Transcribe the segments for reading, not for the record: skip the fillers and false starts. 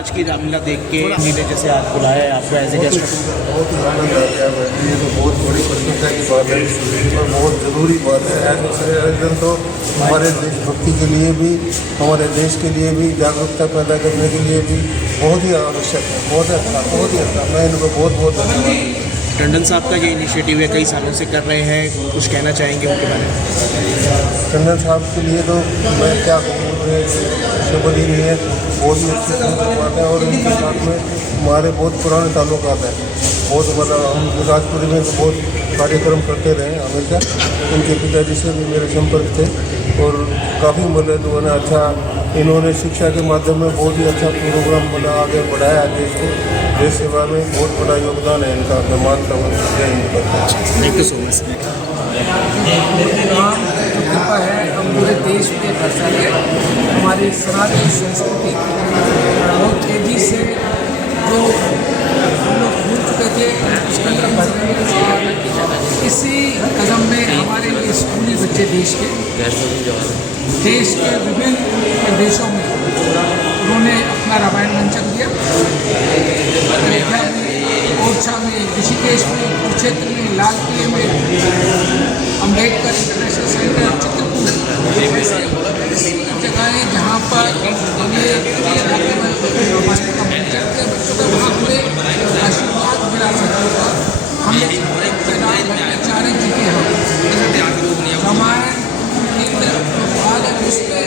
आज की रामलीला देख के मीडिया जैसे आप बुलाया है आपको एज ए गेस्ट? बहुत ही आनंद आ गया है। ये तो बहुत बड़ी प्रसन्नता की बात है और बहुत ज़रूरी बात है। आयोजन तो हमारे देशभक्ति के लिए भी, हमारे देश के लिए भी, जागरूकता पैदा करने के लिए भी बहुत ही आवश्यक है। बहुत अच्छा, बहुत ही अच्छा। मैं इनको बहुत बहुत धन्यवाद। टंडन साहब का जो इनिशिएटिव है कई सालों से कर रहे हैं, कुछ कहना चाहेंगे उनके बारे में? टंडन साहब के लिए तो मैं क्या कहूँ, शब्द ही नहीं है। बहुत ही अच्छी बात है और इनके साथ में हमारे बहुत पुराने ताल्लुकात हैं। बहुत बड़ा हम राजपुरी में तो बहुत कार्यक्रम करते रहे हमेशा। उनके पिताजी से भी मेरे संपर्क थे और काफ़ी मतलब जो है ना अच्छा, इन्होंने शिक्षा के माध्यम में बहुत ही अच्छा प्रोग्राम मतलब आगे बढ़ाया है देश को। देश सेवा में बहुत बड़ा योगदान है इनका। मैं मानता हूँ। Thank you so much. कृपा है हम पूरे देश में बसा है। हमारी सनातन संस्कृति बहुत तेज़ी से जो हम लोग भूल चुके थे उसके अंदर भरने की इसी कदम में हमारे लिए स्कूली बच्चे देश के विभिन्न प्रदेशों में उन्होंने अपना रामायण मंचन दिया। अयोध्या में, ओरछा में, ऋषिकेश में, कुरुक्षेत्र में, लाल किले में, अम्बेडकर इंटरनेशनल सेंटर, चित्रकूट, ऐसी जगहें जहाँ पर ये रामायण का मंचन के बच्चों का वहाँ पूरे आशीर्वाद मिला सकता था। हमने चारे जीते हैं रामायण उसमें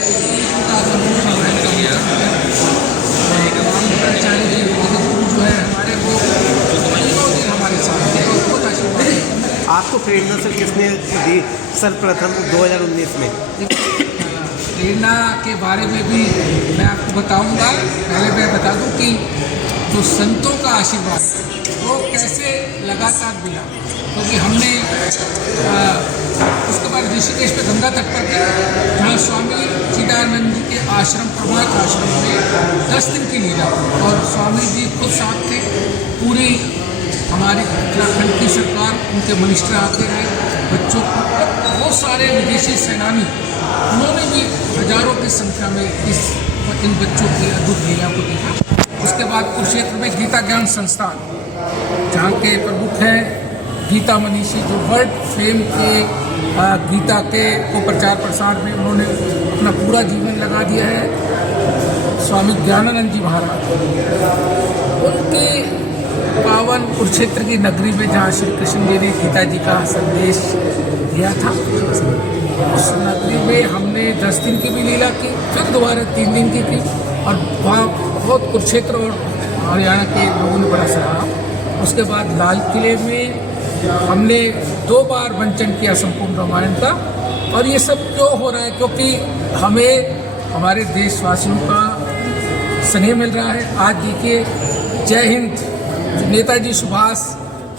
रामायण का रामाचार्य जी जो है हमारे वो हमारे साथ है और बहुत आशीर्वाद। आपको प्रेरणा से किसने दी सर्वप्रथम 2019 में? प्रेरणा के बारे में भी मैं आपको बताऊंगा। पहले मैं बता दूं कि जो संतों का आशीर्वाद वो कैसे लगातार मिला, क्योंकि हमने उसके बाद ऋषिकेश पे गंगा तट पर गए जहाँ स्वामी चिदानंद जी के आश्रम, प्रभात आश्रम में 10 दिन की लीला और स्वामी जी खुद साथ थे। पूरी हमारे उत्तराखंड की सरकार, उनके मिनिस्टर आते रहे, बच्चों को, बहुत सारे विदेशी सेनानी, उन्होंने भी हजारों की संख्या में इन बच्चों की अद्भुत लीला को देखा। उसके बाद कुरुक्षेत्र में गीता ज्ञान संस्थान, जहाँ के प्रमुख हैं गीता मनीषी, जो वर्ल्ड फेम के गीता के को प्रचार प्रसार में उन्होंने अपना पूरा जीवन लगा दिया है। स्वामी ज्ञानानंद जी महाराज, उनके पावन कुरुक्षेत्र की नगरी में जहाँ श्री कृष्ण जी ने गीता जी का संदेश दिया था, उस नगरी में हमने 10 दिन की भी लीला की, फिर दोबारा 3 दिन की और वहाँ बहुत कुरुक्षेत्र और हरियाणा के लोगों ने बड़ा सराहा। उसके बाद लाल किले में हमने 2 बार मंचन किया संपूर्ण रामायण का। और ये सब क्यों हो रहा है? क्योंकि हमें हमारे देशवासियों का स्नेह मिल रहा है। आज देखिए जय हिंद, नेताजी सुभाष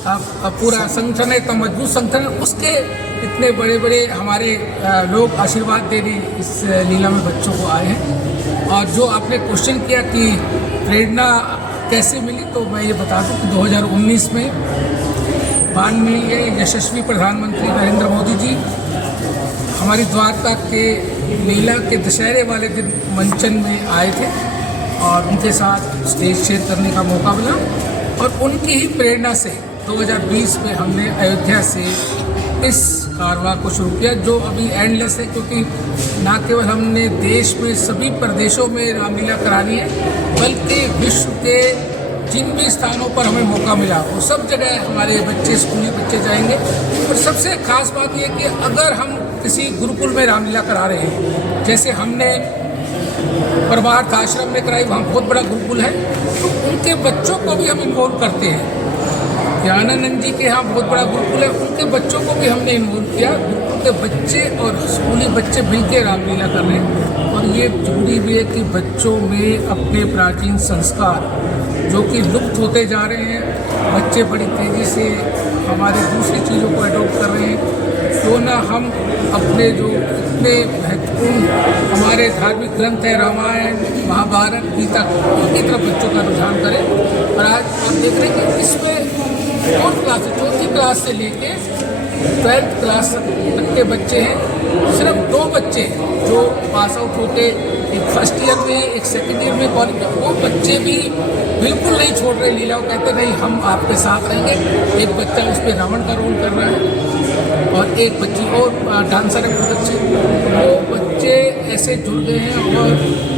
पूरा संगठन है, इतना मजबूत संगठन है, उसके इतने बड़े बड़े हमारे लोग आशीर्वाद देने इस लीला में बच्चों को आए हैं। और जो आपने क्वेश्चन किया कि प्रेरणा कैसे मिली, तो मैं ये बता दूं कि 2019 में माननीय यशस्वी प्रधानमंत्री नरेंद्र मोदी जी हमारी द्वारका के लीला के दशहरे वाले दिन मंचन में आए थे और उनके साथ स्टेज शेयर करने का मौका मिला। और उनकी ही प्रेरणा से 2020 में हमने अयोध्या से इस कारवां को शुरू किया, जो अभी एंडलेस है, क्योंकि न केवल हमने देश में सभी प्रदेशों में रामलीला करानी है, बल्कि विश्व के जिन भी स्थानों पर हमें मौका मिला वो सब जगह हमारे बच्चे, स्कूली बच्चे जाएंगे। और सबसे खास बात यह कि अगर हम किसी गुरुकुल में रामलीला करा रहे हैं, जैसे हमने परमार्थ आश्रम में कराई, वहाँ बहुत बड़ा गुरुकुल है, तो उनके बच्चों को भी हम इन्वॉल्व करते हैं। ज्ञानानंद जी के यहाँ बहुत बड़ा गुरुकुल है, उनके बच्चों को भी हमने इन्वॉल्व किया। गुरुकुल के बच्चे और स्कूली बच्चे मिलकर रामलीला कर रहे हैं। और ये जरूरी भी है कि बच्चों में अपने प्राचीन संस्कार जो कि लुप्त होते जा रहे हैं। बच्चे बड़ी तेज़ी से हमारी दूसरी चीज़ों को अडॉप्ट कर रहे हैं। क्यों ना हम अपने जो इतने महत्वपूर्ण हमारे धार्मिक ग्रंथ हैं, रामायण, महाभारत, गीता, उनकी तरफ बच्चों का रुझान करें। और आज आप देख रहे हैं कि इसमें 4th क्लास से लेके 12th क्लास तक के बच्चे हैं। सिर्फ 2 बच्चे जो पास आउट होके एक फर्स्ट ईयर में, एक सेकेंड ईयर में कॉलेज में, वो बच्चे भी बिल्कुल नहीं छोड़ रहे लीला। वो कहते नहीं, हम आपके साथ रहेंगे। एक बच्चा उस पर रावण का रोल कर रहा है और एक बच्ची और डांसर है बहुत अच्छे। वो बच्चे ऐसे जुड़ गए हैं और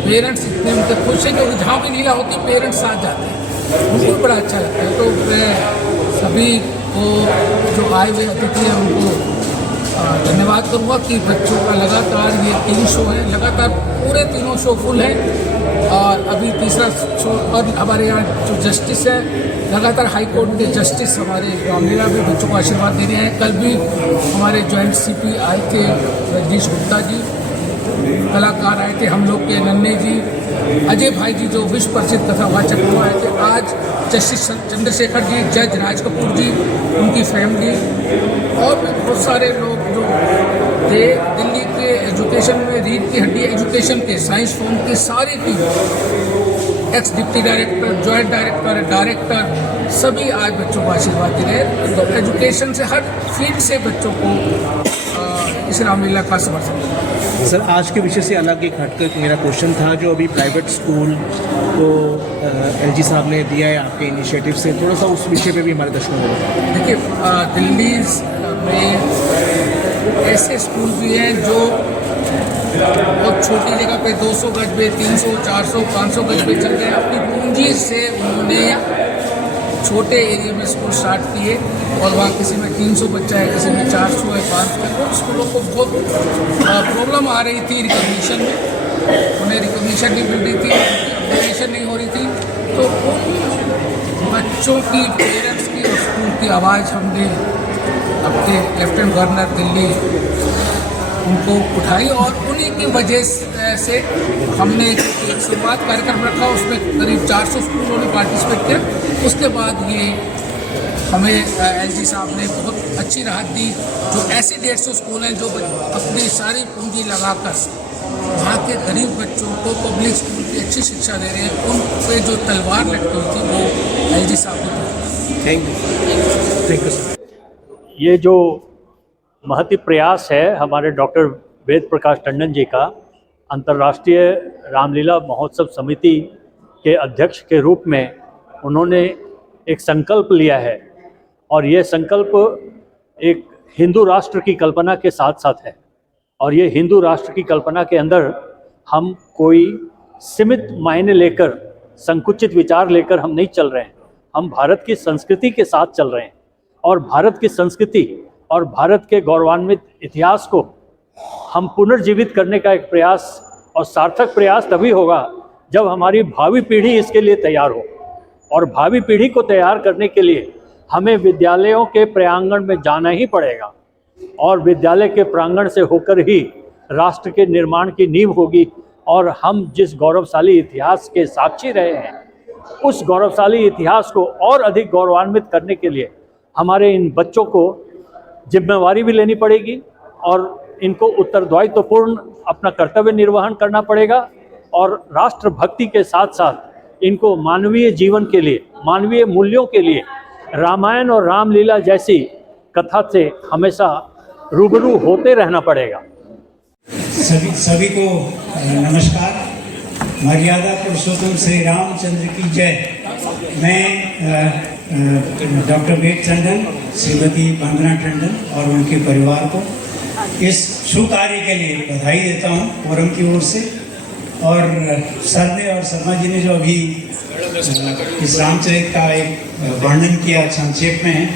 पेरेंट्स इतने उनके खुश हैं, क्योंकि जहाँ भी लीला होती है पेरेंट्स साथ जाते हैं, उनको बड़ा अच्छा लगता है। तो मैं सभी को जो आए हुए अतिथि हैं उनको धन्यवाद करूँगा कि बच्चों का लगातार ये 3 शो है, लगातार पूरे तीनों शो फुल हैं। और अभी तीसरा शो, और हमारे यहाँ जो जस्टिस है, लगातार हाई कोर्ट के जस्टिस हमारे रामलीला में बच्चों को आशीर्वाद दे रहे हैं। कल भी हमारे जॉइंट CP आए थे, रजनीश गुप्ता जी, कलाकार आए थे हम लोग के, नन्हे जी, अजय भाई जी जो विश्व प्रसिद्ध कथावाचक वो आए थे। आज जस्टिस चंद्रशेखर जी, जज राज कपूर जी, उनकी फैमिली और भी बहुत सारे लोग जो थे। दिल्ली के एजुकेशन में रीढ़ की हड्डी एजुकेशन के साइंस फॉर्म की सारी team, x deputy director, joint director, director, सभी आज बच्चों को आशीर्वाद दे रहे हैं। तो एजुकेशन से, हर फील्ड से बच्चों को इस रामलीला का समर्थन। सर, आज के विषय से अलग एक हटकर मेरा क्वेश्चन था, जो अभी प्राइवेट स्कूल को LG साहब ने दिया है आपके इनिशिएटिव से, थोड़ा सा उस विषय पे भी हमारे दर्शकों को बताएं। देखिए, दिल्ली में ऐसे स्कूल भी हैं जो बहुत छोटी जगह पे 200 गज पे, 300, 400, 500 गज पे चल गए। अपनी पूंजी से उन्होंने छोटे एरिया में स्कूल स्टार्ट किए और वहाँ किसी में 300 बच्चा है, किसी में 400 है, 500 है। उन स्कूलों को बहुत प्रॉब्लम आ रही थी रिकॉग्निशन में, उन्हें रिकॉग्निशन नहीं मिल रही थी, अपडेशन नहीं हो रही थी। तो उन बच्चों की, पेरेंट्स की और स्कूल की आवाज़ हमने अपने लेफ्टिनेंट गवर्नर दिल्ली उनको उठाई और उन्हीं की वजह से हमने एक संवाद कार्यक्रम रखा। उसमें करीब 400 स्कूलों ने पार्टिसिपेट किया। उसके बाद ये हमें LG साहब ने बहुत अच्छी राहत दी। जो ऐसे 150 स्कूल हैं जो अपनी सारी पूंजी लगाकर वहाँ के गरीब बच्चों को पब्लिक स्कूल की अच्छी शिक्षा दे रहे हैं, उन पे जो तलवार लटकी हुई थी वो LG साहब ने। Thank you sir. ये जो महती प्रयास है हमारे डॉक्टर वेद प्रकाश टंडन जी का, अंतर्राष्ट्रीय रामलीला महोत्सव समिति के अध्यक्ष के रूप में उन्होंने एक संकल्प लिया है और ये संकल्प एक हिंदू राष्ट्र की कल्पना के साथ साथ है। और ये हिंदू राष्ट्र की कल्पना के अंदर हम कोई सीमित मायने लेकर, संकुचित विचार लेकर हम नहीं चल रहे हैं। हम भारत की संस्कृति के साथ चल रहे हैं और भारत की संस्कृति और भारत के गौरवान्वित इतिहास को हम पुनर्जीवित करने का एक प्रयास, और सार्थक प्रयास तभी होगा जब हमारी भावी पीढ़ी इसके लिए तैयार हो। और भावी पीढ़ी को तैयार करने के लिए हमें विद्यालयों के प्रांगण में जाना ही पड़ेगा और विद्यालय के प्रांगण से होकर ही राष्ट्र के निर्माण की नींव होगी। और हम जिस गौरवशाली इतिहास के साक्षी रहे हैं, उस गौरवशाली इतिहास को और अधिक गौरवान्वित करने के लिए हमारे इन बच्चों को जिम्मेवारी भी लेनी पड़ेगी और इनको उत्तरदायित्वपूर्ण अपना कर्तव्य निर्वहन करना पड़ेगा। और राष्ट्र भक्ति के साथ साथ इनको मानवीय जीवन के लिए, मानवीय मूल्यों के लिए रामायण और रामलीला जैसी कथा से हमेशा रूबरू होते रहना पड़ेगा। सभी को नमस्कार। मर्यादा पुरुषोत्तम श्री रामचंद्र की जय। मैं डॉक्टर वेद टंडन, श्रीमती वंदना टंडन और उनके परिवार को इस शुभ कार्य के लिए बधाई देता हूं फोरम की ओर से। और सर ने और शर्मा जी ने जो अभी इस रामचरित का एक वर्णन किया संक्षेप में,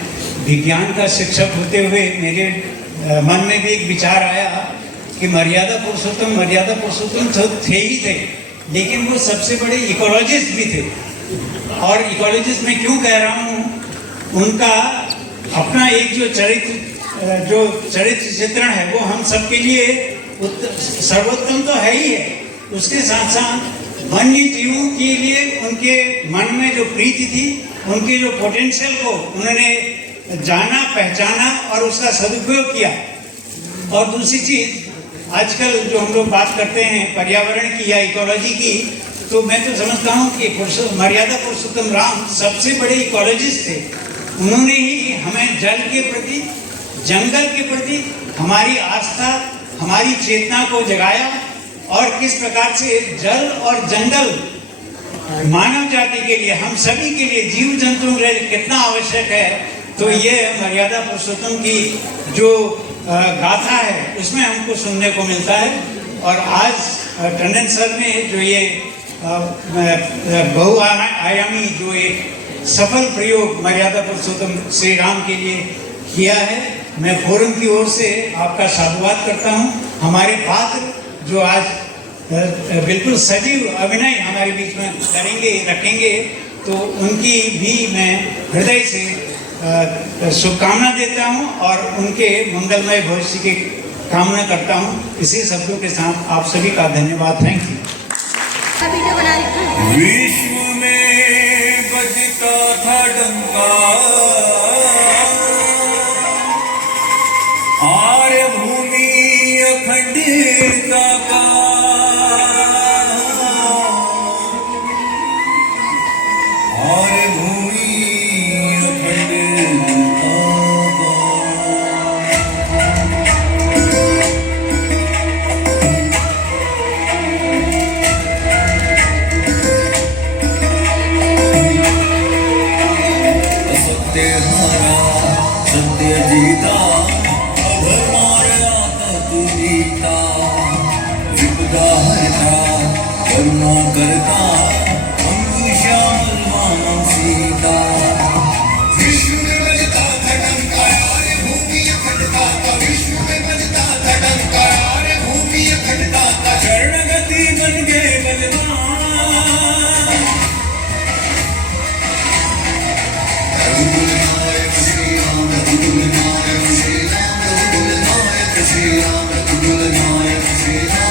विज्ञान का शिक्षक होते हुए मेरे मन में भी एक विचार आया कि मर्यादा पुरुषोत्तम तो थे ही थे, लेकिन वो सबसे बड़े इकोलॉजिस्ट भी थे। और इकोलॉजिस्ट मैं क्यों कह रहा हूँ, उनका अपना एक जो चरित्र चित्रण है वो हम सबके लिए सर्वोत्तम तो है ही है, उसके साथ साथ वन्य जीवों के लिए उनके मन में जो प्रीति थी, उनके जो पोटेंशियल को उन्होंने जाना, पहचाना और उसका सदुपयोग किया। और दूसरी चीज़, आजकल जो हम लोग बात करते हैं पर्यावरण की या इकोलॉजी की, तो मैं तो समझता हूँ कि मर्यादा पुरुषोत्तम राम सबसे बड़े इकोलॉजिस्ट थे। उन्होंने ही हमें जल के प्रति, जंगल के प्रति हमारी आस्था, हमारी चेतना को जगाया और किस प्रकार से जल और जंगल मानव जाति के लिए, हम सभी के लिए, जीव जंतुओं के लिए कितना आवश्यक है। तो ये मर्यादा पुरुषोत्तम की जो गाथा है उसमें हमको सुनने को मिलता है। और आज टंडन सर ने जो ये बहुआयामी जो एक सफल प्रयोग मर्यादा पुरुषोत्तम श्री राम के लिए किया है, मैं फोरम की ओर से आपका साधुवाद करता हूँ। हमारे पात्र जो आज बिल्कुल सजीव अभिनय हमारे बीच में करेंगे, रखेंगे, तो उनकी भी मैं हृदय से शुभकामना देता हूँ और उनके मंगलमय भविष्य की कामना करता हूँ। इसी शब्दों के साथ आप सभी का धन्यवाद। Thank you. वीडियो बना रही हूँ। विश्व में बजता था डंका, आर्य भूमि अखंडता का, आर्य भूमि अखंडता का। सत्य हारा, सत्य जीता, अधर्म मारा तू जीता, विपदा हरता, करुणा करता, अंग श्यामल मानव सीता। विश्व में बजता था डंका, आर्य भूमि अखंडता का, विश्व में बजता था डंका, आर्य भूमि अखंडता का। शरणगति बन गए बलवान, रघुकुल नायक श्री राम, रघुकुल नायक श्री राम, रघुकुल नायक श्री राम, रघुकुल नायक श्री राम, रघुकुल नायक श्री राम।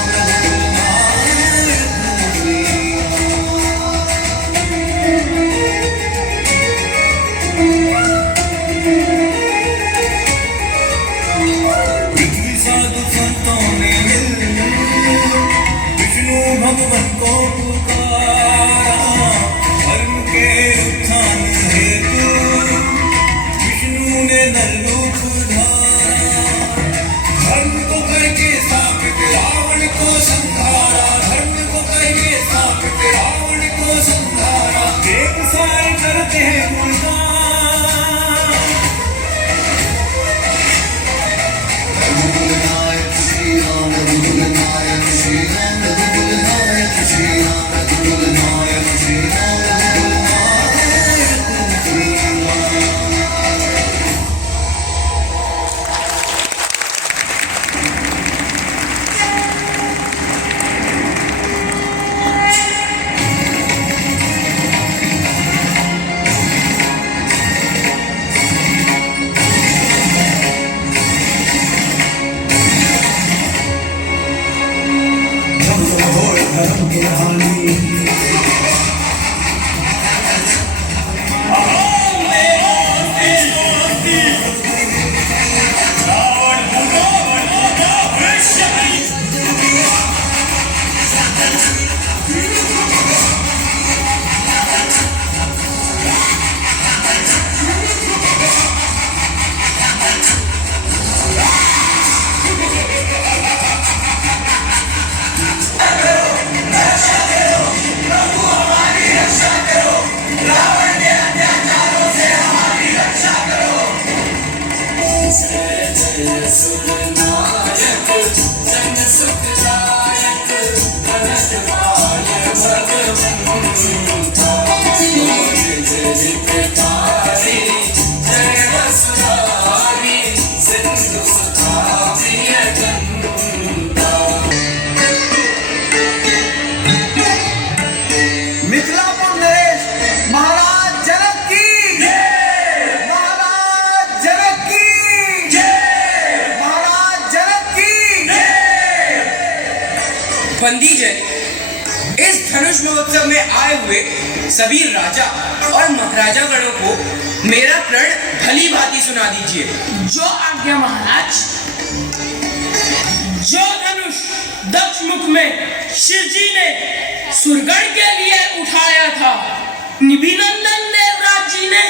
पृथ्वी साधु संतों ने मिल विष्णु भगवान को पुकारा, धर्म के उत्थान हेतु विष्णु ने नर रूप धारा। धर्म को करके स्थापित रावण को संहारा, धर्म को करके स्थापित रावण को संहारा। देव सारे करते हैं गुणगान, रघुकुल नायक श्री राम, रघुकुल नायक श्री राम, रघुकुल नायक श्री राम, रघुकुल नायक श्री राम, रघुकुल नायक श्री राम। मिथिलापुर नरेश महाराज जनक की जय, महाराज जनक की जय, महाराज जनक की जय। बंदी जन इस धनुष महोत्सव में आए हुए सभी राजा और महाराजा गणों को मेरा प्रण भली भांति सुना दीजिए। जो आज्ञा महाराज। जो धनुष दक्ष मुख में शिव जी ने सुरगण के लिए उठाया था, निभिनंदन देवराज जी ने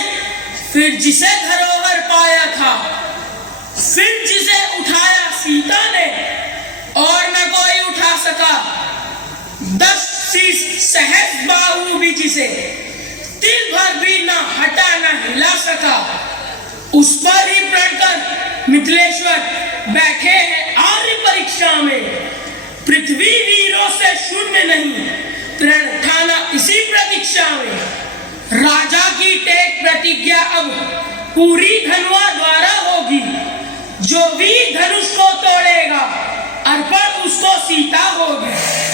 फिर जिसे धरोहर पाया था, फिर जिसे उठाया सीता ने और न कोई उठा सका, 10 शीश सहज बाहु भी जिसे तिल भर भी न हटा न हिला सका, उस पर ही प्रण कर मिथिलेश्वर बैठे हैं आर्य परीक्षा में। पृथ्वी वीरों से शून्य नहीं, प्रण उठाना इसी प्रतीक्षा में। राजा की टेक प्रतिज्ञा अब पूरी धनुआ द्वारा होगी, जो वीर धनुष को तोड़ेगा अर्पण उसको सीता होगी।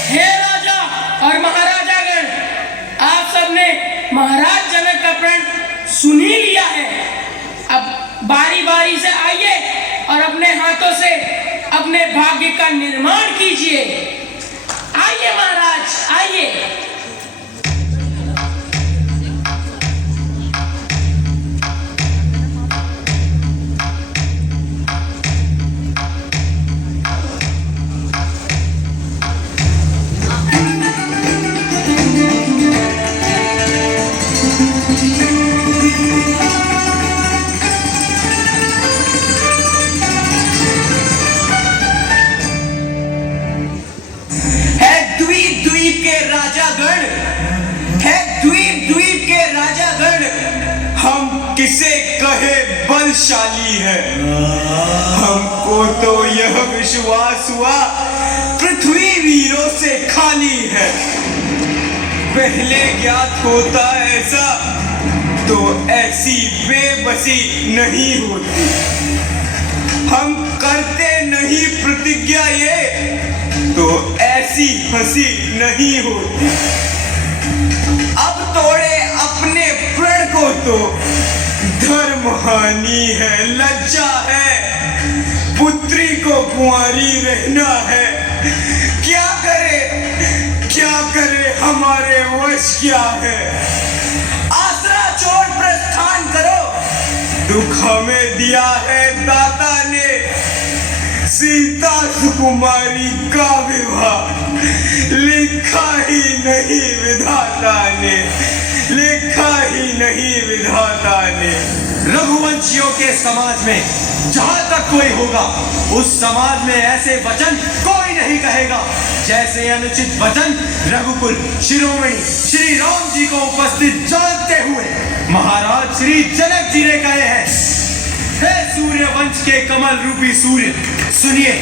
हे राजा और महाराजागण, आप सबने महाराज जनक का प्रण सुन ही लिया है। अब बारी बारी से आइए और अपने हाथों से अपने भाग्य का निर्माण कीजिए। आइए महाराज, आइए। किसे कहे बलशाली है, हमको तो यह विश्वास हुआ पृथ्वी वीरों से खाली है। पहले ज्ञात होता ऐसा तो ऐसी बेबसी नहीं होती। हम करते नहीं प्रतिज्ञा ये तो ऐसी हंसी नहीं होती। अब तोड़े अपने प्रण को तो धर्म हानि है, लज्जा है, पुत्री को कुंवारी रहना है। क्या करे हमारे वश क्या है। आसरा छोड़ प्रस्थान करो, दुख हमें दिया है दाता ने। सीता सुकुमारी का विवाह लिखा ही नहीं विधाता ने, लिखा ही नहीं विधाता ने। रघुवंशियों के समाज में जहां तक कोई होगा, उस समाज में ऐसे वचन कोई नहीं कहेगा जैसे अनुचित वचन रघुकुल शिरोमणि श्री राम जी को उपस्थित जानते हुए महाराज श्री जनक जी ने कहे हैं। हे सूर्य वंश के कमल रूपी सूर्य, सुनिए,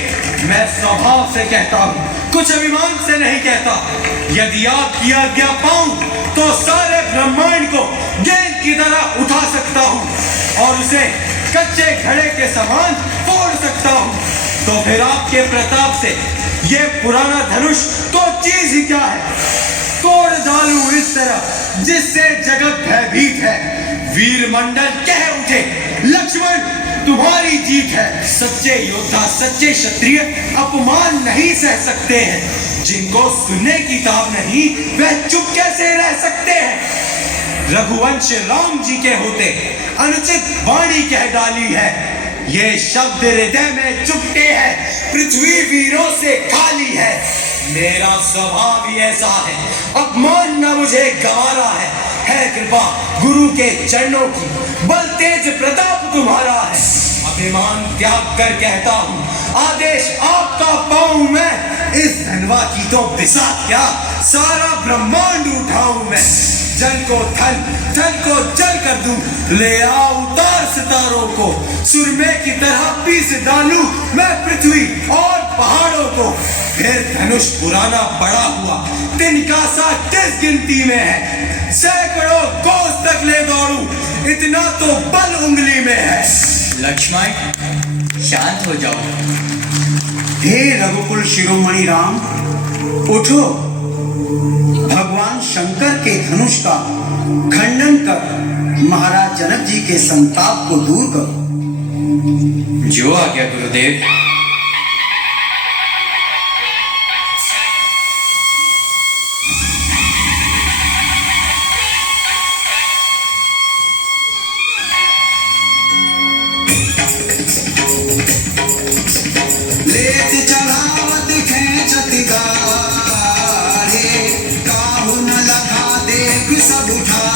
मैं स्वभाव से कहता हूँ, कुछ अभिमान से नहीं कहता। यदि आपकी आज्ञा पाऊं तो सारे ब्रह्मांड को गेंद की तरह उठा सकता हूँ और उसे कच्चे घड़े के समान फोड़ सकता हूँ। तो फिर आपके प्रताप से ये पुराना धनुष तो चीज ही क्या है। तोड़ डालूं इस तरह जिससे जगत भयभीत है। वीर मंडल कह उठे, लक्ष्मण तुम्हारी जीत है। सच्चे योद्धा, सच्चे क्षत्रिय अपमान नहीं सह सकते हैं। जिनको सुनने की ताब नहीं, वह चुप कैसे रह सकते हैं। रघुवंश राम जी के होते अनुचित वाणी कह डाली है। ये शब्द हृदय में चुपते हैं, पृथ्वी वीरों से खाली है। मेरा स्वभाव ही ऐसा है, अपमान न मुझे गंवारा है कृपा गुरु के चरणों की, बल तेज प्रताप तुम्हारा है। अभिमान त्याग कर कहता हूँ, आदेश आपका पाऊं मैं। इस धनवा की तो बिसात क्या, सारा ब्रह्मांड उठाऊं मैं। जल को धन, धन को जल कर दूं, ले आओ उतार सितारों को। सुरमे की तरह पीस डालूं मैं पृथ्वी और पहाड़ों को। फिर धनुष पुराना बड़ा हुआ, तिनका सा किस गिनती में है। सैकड़ों कोस तक ले दौड़ूं, इतना तो बल उंगली में है। लक्ष्मण शांत हो जाओ। हे रघुकुल शिरोमणि राम, उठो, भगवान शंकर के धनुष का खंडन कर महाराज जनक जी के संताप को दूर करो। जो आ गया गुरुदेव। सब उठा